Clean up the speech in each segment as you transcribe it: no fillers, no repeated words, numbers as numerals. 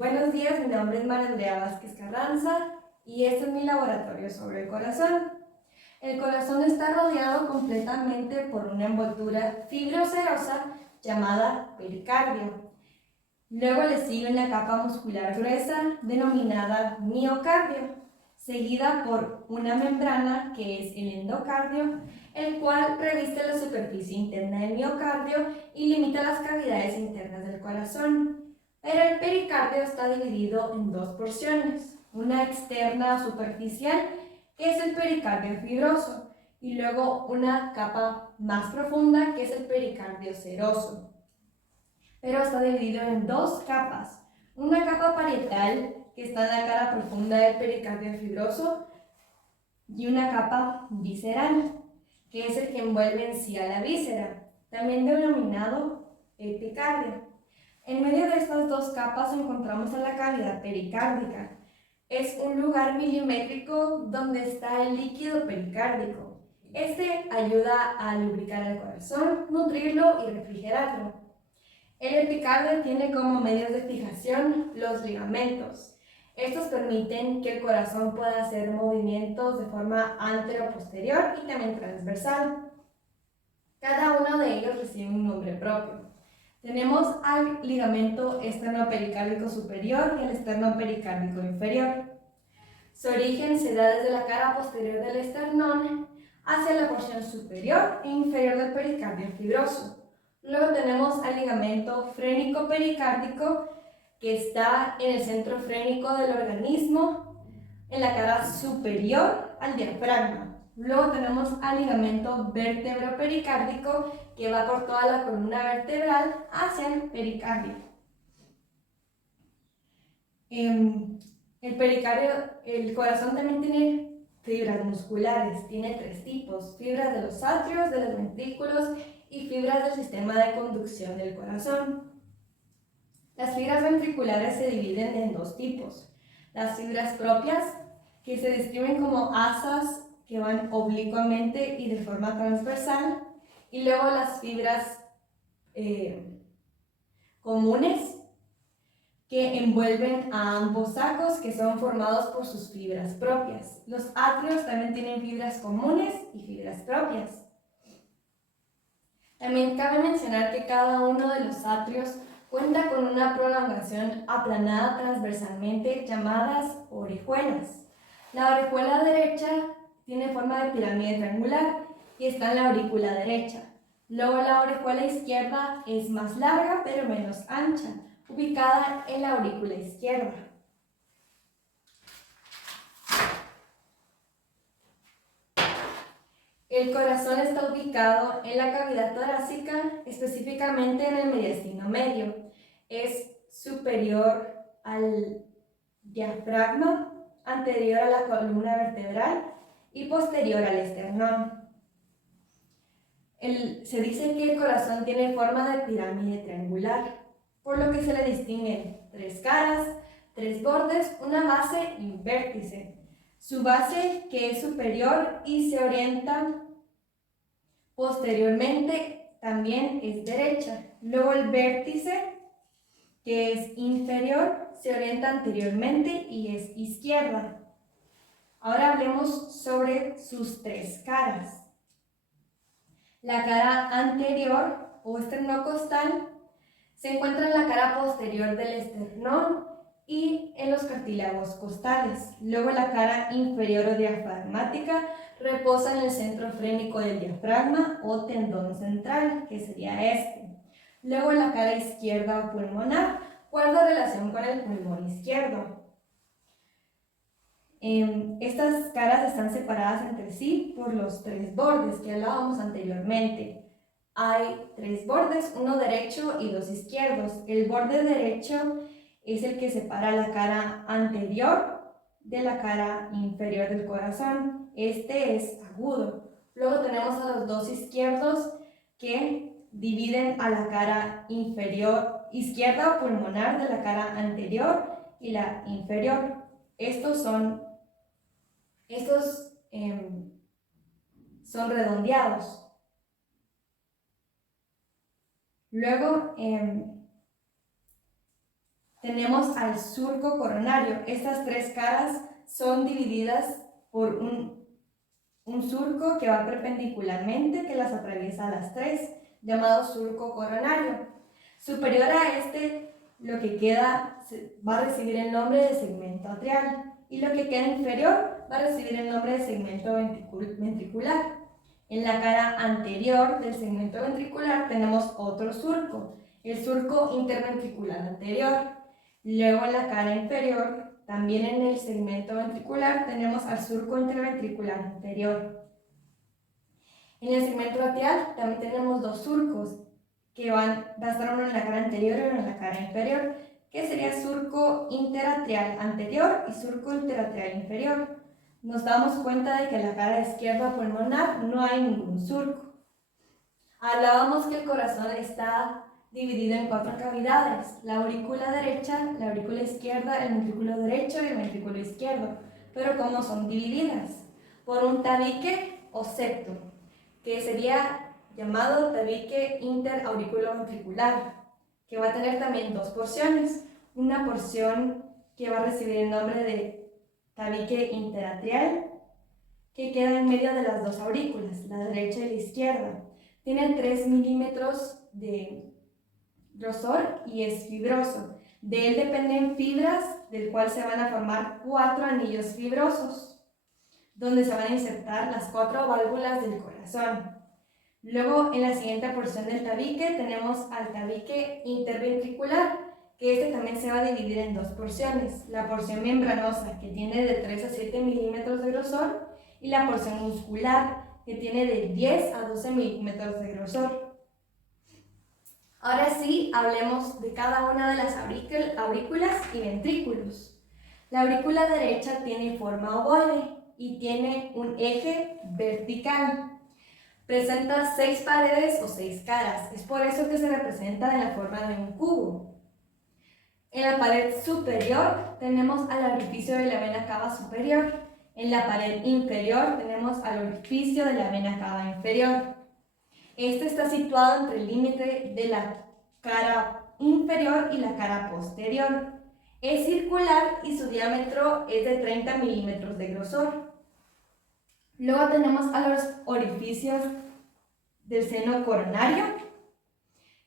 Buenos días, mi nombre es María Andrea Vázquez Carranza y este es mi laboratorio sobre el corazón. El corazón está rodeado completamente por una envoltura fibroserosa llamada pericardio. Luego le sigue una capa muscular gruesa denominada miocardio, seguida por una membrana que es el endocardio, el cual reviste la superficie interna del miocardio y limita las cavidades internas del corazón. Pero el pericardio está dividido en dos porciones, una externa o superficial, que es el pericardio fibroso, y luego una capa más profunda, que es el pericardio seroso. Pero está dividido en dos capas, una capa parietal, que está en la cara profunda del pericardio fibroso, y una capa visceral, que es el que envuelve en sí a la víscera, también denominado epicardio. En medio de estas dos capas encontramos a la cavidad pericárdica. Es un lugar milimétrico donde está el líquido pericárdico. Este ayuda a lubricar el corazón, nutrirlo y refrigerarlo. El epicardio tiene como medios de fijación los ligamentos. Estos permiten que el corazón pueda hacer movimientos de forma antero-posterior y también transversal. Cada uno de ellos recibe un nombre propio. Tenemos al ligamento esternopericardico superior y al esternopericardico inferior. Su origen se da desde la cara posterior del esternón hacia la porción superior e inferior del pericardio fibroso. Luego tenemos al ligamento frénico pericárdico, que está en el centro frénico del organismo, en la cara superior al diafragma. Luego tenemos al ligamento vértebro-pericárdico, que va por toda la columna vertebral hacia el pericardio. El corazón también tiene fibras musculares, tiene tres tipos: fibras de los atrios, de los ventrículos y fibras del sistema de conducción del corazón. Las fibras ventriculares se dividen en dos tipos: las fibras propias, que se describen como asas que van oblicuamente y de forma transversal, y luego las fibras comunes, que envuelven a ambos sacos, que son formados por sus fibras propias. Los atrios también tienen fibras comunes y fibras propias. También cabe mencionar que cada uno de los atrios cuenta con una prolongación aplanada transversalmente llamadas orejuelas. La orejuela derecha tiene forma de pirámide triangular y está en la aurícula derecha. Luego la orejuela izquierda es más larga pero menos ancha, ubicada en la aurícula izquierda. El corazón está ubicado en la cavidad torácica, específicamente en el mediastino medio. Es superior al diafragma, anterior a la columna vertebral y posterior al esternón. Se dice que el corazón tiene forma de pirámide triangular, por lo que se le distinguen tres caras, tres bordes, una base y un vértice. Su base, que es superior y se orienta posteriormente, también es derecha. Luego el vértice, que es inferior, se orienta anteriormente y es izquierda. Ahora hablemos sobre sus tres caras. La cara anterior o esternocostal se encuentra en la cara posterior del esternón y en los cartílagos costales. Luego la cara inferior o diafragmática reposa en el centro frénico del diafragma o tendón central, que sería este. Luego la cara izquierda o pulmonar guarda relación con el pulmón izquierdo. Estas caras están separadas entre sí por los tres bordes que hablábamos anteriormente. Hay tres bordes, uno derecho y dos izquierdos. El borde derecho es el que separa la cara anterior de la cara inferior del corazón. Este es agudo. Luego tenemos a los dos izquierdos, que dividen a la cara inferior, izquierda o pulmonar, de la cara anterior y la inferior. Estos son redondeados. Luego tenemos al surco coronario. Estas tres caras son divididas por un surco que va perpendicularmente, que las atraviesa a las tres, llamado surco coronario. Superior a este, lo que queda va a recibir el nombre de segmento atrial, y lo que queda inferior va a recibir el nombre de segmento ventricular. En la cara anterior del segmento ventricular tenemos otro surco, el surco interventricular anterior. Luego en la cara inferior, también en el segmento ventricular, tenemos al surco interventricular anterior. En el segmento atrial también tenemos dos surcos, que va a estar uno en la cara anterior y uno en la cara inferior, que sería surco interatrial anterior y surco interatrial inferior. Nos damos cuenta de que en la cara izquierda pulmonar no hay ningún surco. Hablábamos que el corazón está dividido en 4 cavidades: la aurícula derecha, la aurícula izquierda, el ventrículo derecho y el ventrículo izquierdo. Pero ¿cómo son divididas? Por un tabique o septum, que sería llamado tabique interauriculoventricular, que va a tener también dos porciones. Una porción que va a recibir el nombre de tabique interatrial, que queda en medio de las dos aurículas, la derecha y la izquierda. Tiene 3 milímetros de grosor y es fibroso. De él dependen fibras, del cual se van a formar 4 anillos fibrosos, donde se van a insertar las 4 válvulas del corazón. Luego, en la siguiente porción del tabique, tenemos al tabique interventricular, que este también se va a dividir en 2 porciones: la porción membranosa, que tiene de 3 a 7 milímetros de grosor, y la porción muscular, que tiene de 10 a 12 milímetros de grosor. Ahora sí, hablemos de cada una de las aurículas y ventrículos. La aurícula derecha tiene forma ovoide y tiene un eje vertical. Presenta 6 paredes o 6 caras, es por eso que se representa en la forma de un cubo. En la pared superior tenemos al orificio de la vena cava superior. En la pared inferior tenemos al orificio de la vena cava inferior. Este está situado entre el límite de la cara inferior y la cara posterior. Es circular y su diámetro es de 30 milímetros de grosor. Luego tenemos a los orificios del seno coronario,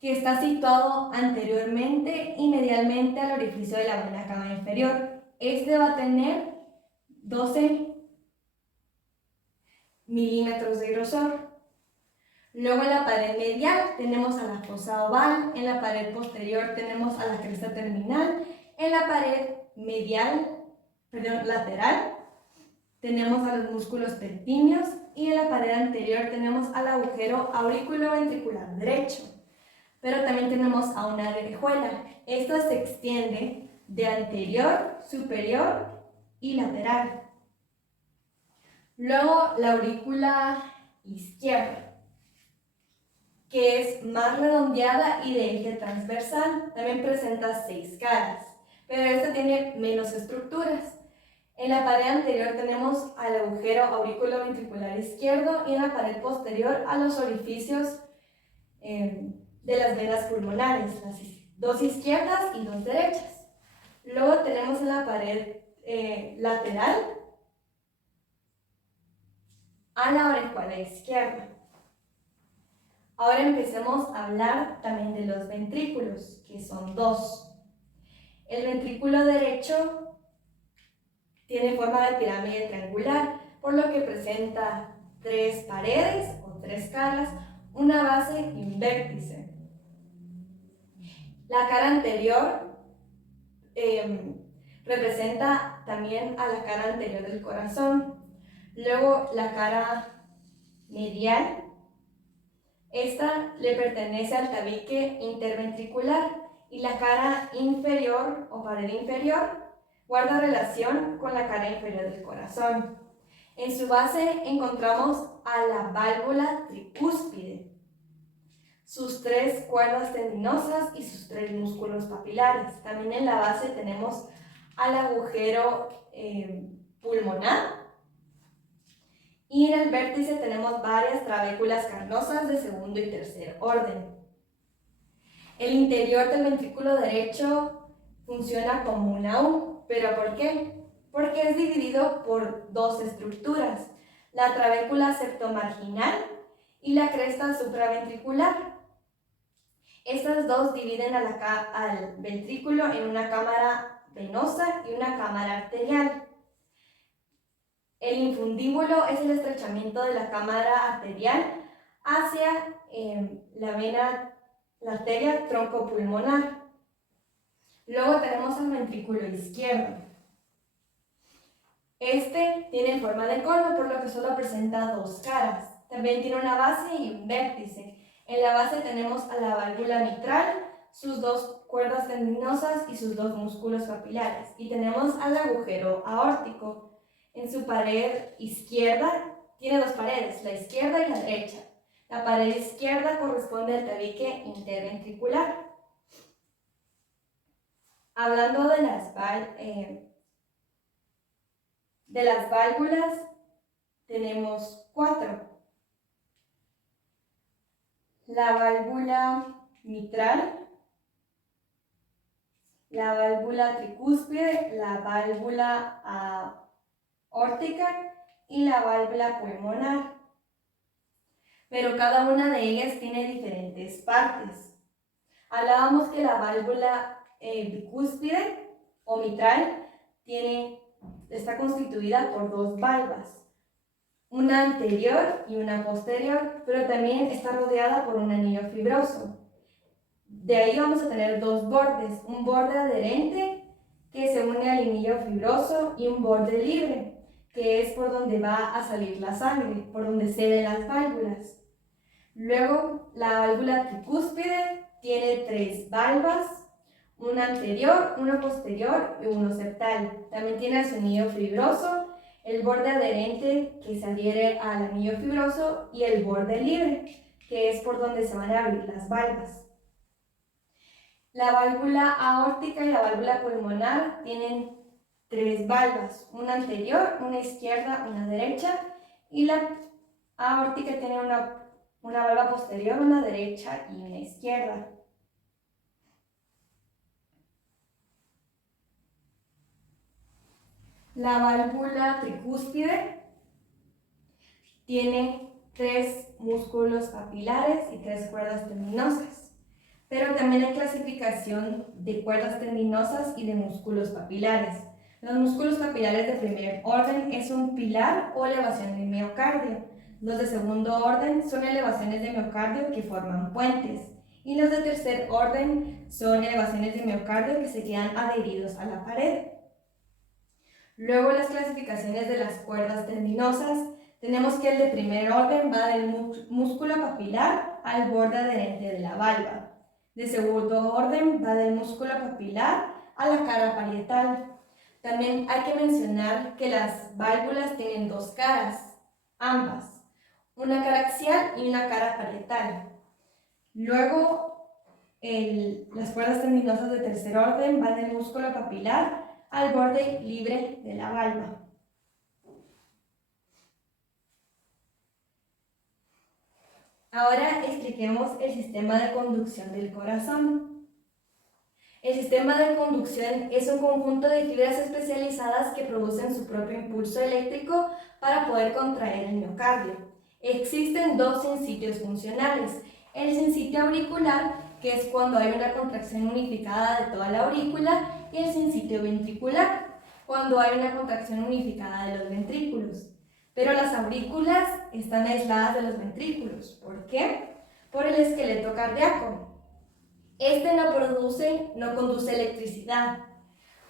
que está situado anteriormente y medialmente al orificio de la vena cava inferior. Este va a tener 12 milímetros de grosor. Luego en la pared medial tenemos a la fosa oval, en la pared posterior tenemos a la cresta terminal, en la pared lateral tenemos a los músculos pectíneos y en la pared anterior tenemos al agujero auriculoventricular derecho. Pero también tenemos a una orejuela. Esta se extiende de anterior, superior y lateral. Luego la aurícula izquierda, que es más redondeada y de eje transversal. También presenta 6 caras, pero esta tiene menos estructuras. En la pared anterior tenemos al agujero auriculoventricular izquierdo y en la pared posterior a los orificios de las venas pulmonares, las 2 izquierdas y 2 derechas. Luego tenemos en la pared lateral a la orejuela izquierda. Ahora empecemos a hablar también de los ventrículos, que son 2. El ventrículo derecho tiene forma de pirámide triangular, por lo que presenta 3 paredes o 3 caras, una base y un vértice. La cara anterior representa también a la cara anterior del corazón. Luego la cara medial, esta le pertenece al tabique interventricular, y la cara inferior o pared inferior guarda relación con la cara inferior del corazón. En su base encontramos a la válvula tricúspide, sus 3 cuerdas tendinosas y sus 3 músculos papilares. También en la base tenemos al agujero pulmonar, y en el vértice tenemos varias trabéculas carnosas de segundo y tercer orden. El interior del ventrículo derecho funciona como una U. ¿Pero por qué? Porque es dividido por dos estructuras, la trabécula septomarginal y la cresta supraventricular. Estas dos dividen al ventrículo en una cámara venosa y una cámara arterial. El infundíbulo es el estrechamiento de la cámara arterial hacia la arteria troncopulmonar. Luego tenemos el ventrículo izquierdo. Este tiene forma de cono, por lo que solo presenta dos caras. También tiene una base y un vértice. En la base tenemos a la válvula mitral, sus dos cuerdas tendinosas y sus dos músculos papilares. Y tenemos al agujero aórtico. En su pared izquierda tiene dos paredes, la izquierda y la derecha. La pared izquierda corresponde al tabique interventricular. Hablando de las válvulas, tenemos 4. La válvula mitral, la válvula tricúspide, la válvula aórtica y la válvula pulmonar. Pero cada una de ellas tiene diferentes partes. Hablábamos que la válvula bicúspide o mitral está constituida por dos valvas, una anterior y una posterior, pero también está rodeada por un anillo fibroso. De ahí vamos a tener dos bordes, un borde adherente que se une al anillo fibroso y un borde libre, que es por donde va a salir la sangre, por donde ceden las válvulas. Luego, la válvula tricúspide tiene 3 valvas, una anterior, una posterior y uno septal. También tiene el anillo fibroso, el borde adherente que se adhiere al anillo fibroso y el borde libre, que es por donde se van a abrir las valvas. La válvula aórtica y la válvula pulmonar tienen 3 valvas, una anterior, una izquierda, una derecha, y la aórtica tiene una valva posterior, una derecha y una izquierda. La válvula tricúspide tiene 3 músculos papilares y 3 cuerdas tendinosas, pero también hay clasificación de cuerdas tendinosas y de músculos papilares. Los músculos papilares de primer orden es un pilar o elevación del miocardio. Los de segundo orden son elevaciones de miocardio que forman puentes. Y los de tercer orden son elevaciones de miocardio que se quedan adheridos a la pared. Luego las clasificaciones de las cuerdas tendinosas. Tenemos que el de primer orden va del músculo papilar al borde adherente de la valva. De segundo orden va del músculo papilar a la cara parietal. También hay que mencionar que las válvulas tienen 2 caras, ambas, una cara axial y una cara parietal. Luego, las cuerdas tendinosas de tercer orden van del músculo papilar al borde libre de la valva. Ahora expliquemos el sistema de conducción del corazón. El sistema de conducción es un conjunto de fibras especializadas que producen su propio impulso eléctrico para poder contraer el miocardio. Existen 2 sinsitios funcionales. El sinsitio auricular, que es cuando hay una contracción unificada de toda la aurícula, y el sinsitio ventricular, cuando hay una contracción unificada de los ventrículos. Pero las aurículas están aisladas de los ventrículos. ¿Por qué? Por el esqueleto cardíaco. Este no conduce electricidad,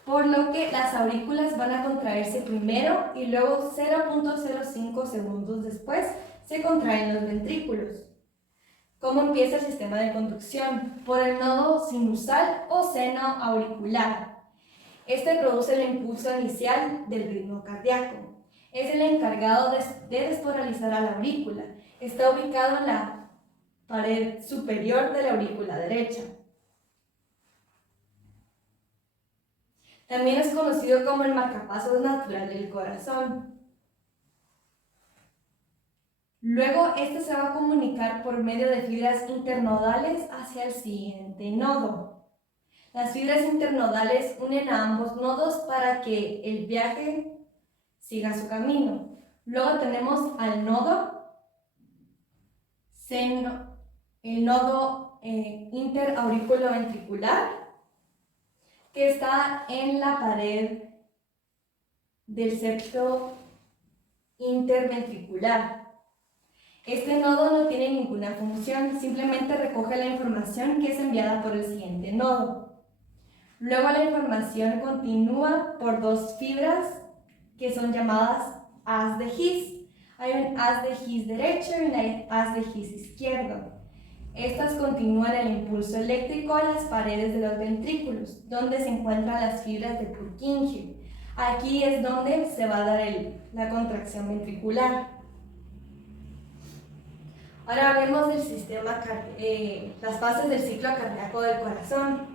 por lo que las aurículas van a contraerse primero y luego 0.05 segundos después se contraen los ventrículos. ¿Cómo empieza el sistema de conducción? Por el nodo sinusal o seno auricular. Este produce el impulso inicial del ritmo cardíaco. Es el encargado de desporalizar a la aurícula. Está ubicado en la pared superior de la aurícula derecha. También es conocido como el marcapasos natural del corazón. Luego, este se va a comunicar por medio de fibras internodales hacia el siguiente nodo. Las fibras internodales unen a ambos nodos para que el viaje siga su camino. Luego tenemos al nodo, el nodo interauriculoventricular, que está en la pared del septo interventricular. Este nodo no tiene ninguna función, simplemente recoge la información que es enviada por el siguiente nodo. Luego la información continúa por dos fibras que son llamadas haz de His. Hay un haz de His derecho y un haz de His izquierdo. Estas continúan el impulso eléctrico a las paredes de los ventrículos, donde se encuentran las fibras de Purkinje. Aquí es donde se va a dar la contracción ventricular. Ahora hablemos del las fases del ciclo cardíaco del corazón.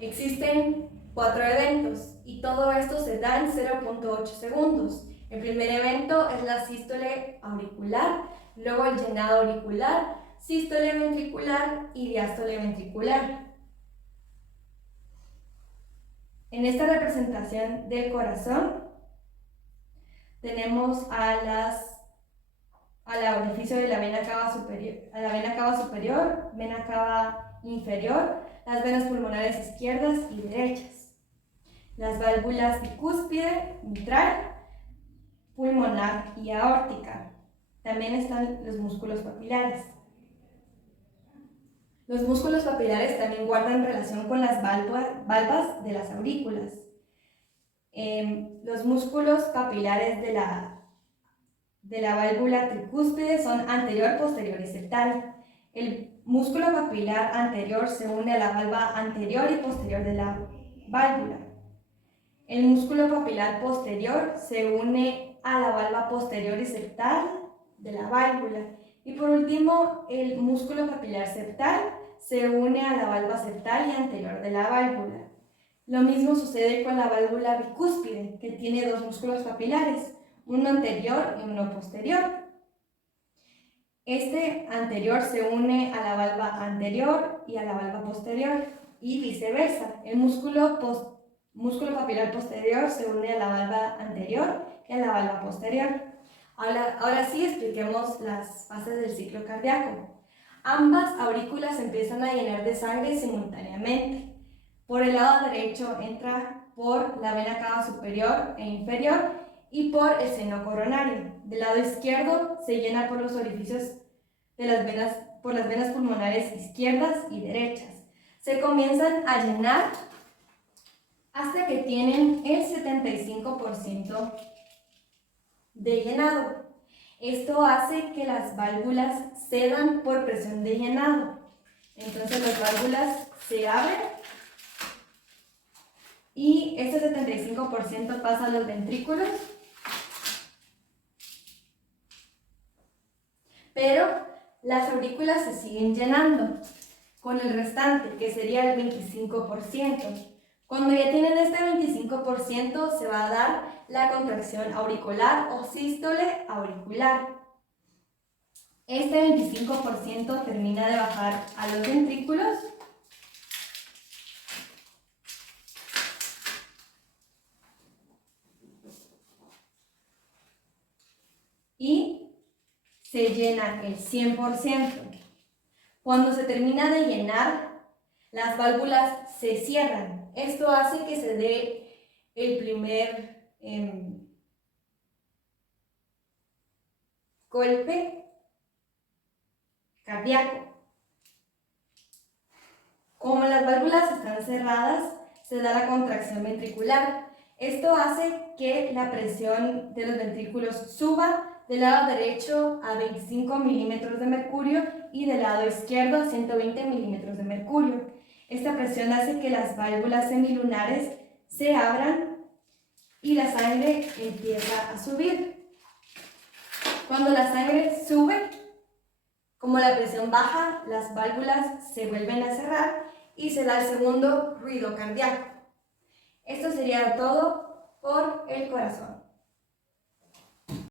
Existen 4 eventos y todo esto se da en 0.8 segundos. El primer evento es la sístole auricular, luego el llenado auricular, sístole ventricular y diástole ventricular. En esta representación del corazón tenemos al orificio de la vena cava superior, vena cava inferior, las venas pulmonares izquierdas y derechas, las válvulas bicúspide, mitral, pulmonar y aórtica. También están los músculos papilares. Los músculos papilares también guardan relación con las valvas de las aurículas. Los músculos papilares de la válvula tricúspide son anterior, posterior y septal. El músculo papilar anterior se une a la valva anterior y posterior de la válvula. El músculo papilar posterior se une a la valva posterior y septal de la válvula. Y por último, el músculo papilar septal se une a la valva septal y anterior de la válvula. Lo mismo sucede con la válvula bicúspide, que tiene dos músculos papilares, uno anterior y uno posterior. Este anterior se une a la valva anterior y a la valva posterior y viceversa. El músculo papilar posterior se une a la valva anterior y a la valva posterior. Ahora sí expliquemos las fases del ciclo cardíaco. Ambas aurículas empiezan a llenar de sangre simultáneamente. Por el lado derecho entra por la vena cava superior e inferior y por el seno coronario. Del lado izquierdo se llena por los orificios por las venas pulmonares izquierdas y derechas. Se comienzan a llenar hasta que tienen el 75% de llenado. Esto hace que las válvulas cedan por presión de llenado. Entonces las válvulas se abren y este 75% pasa a los ventrículos, pero las aurículas se siguen llenando con el restante, que sería el 25%. Cuando ya tienen este 25%, se va a dar la contracción auricular o sístole auricular. Este 25% termina de bajar a los ventrículos y se llena el 100%. Cuando se termina de llenar, las válvulas se cierran. Esto hace que se dé el primer golpe cardíaco. Como las válvulas están cerradas, se da la contracción ventricular. Esto hace que la presión de los ventrículos suba del lado derecho a 25 milímetros de mercurio y del lado izquierdo a 120 milímetros de mercurio. Esta presión hace que las válvulas semilunares se abran y la sangre empieza a subir. Cuando la sangre sube, como la presión baja, las válvulas se vuelven a cerrar y se da el segundo ruido cardíaco. Esto sería todo por el corazón.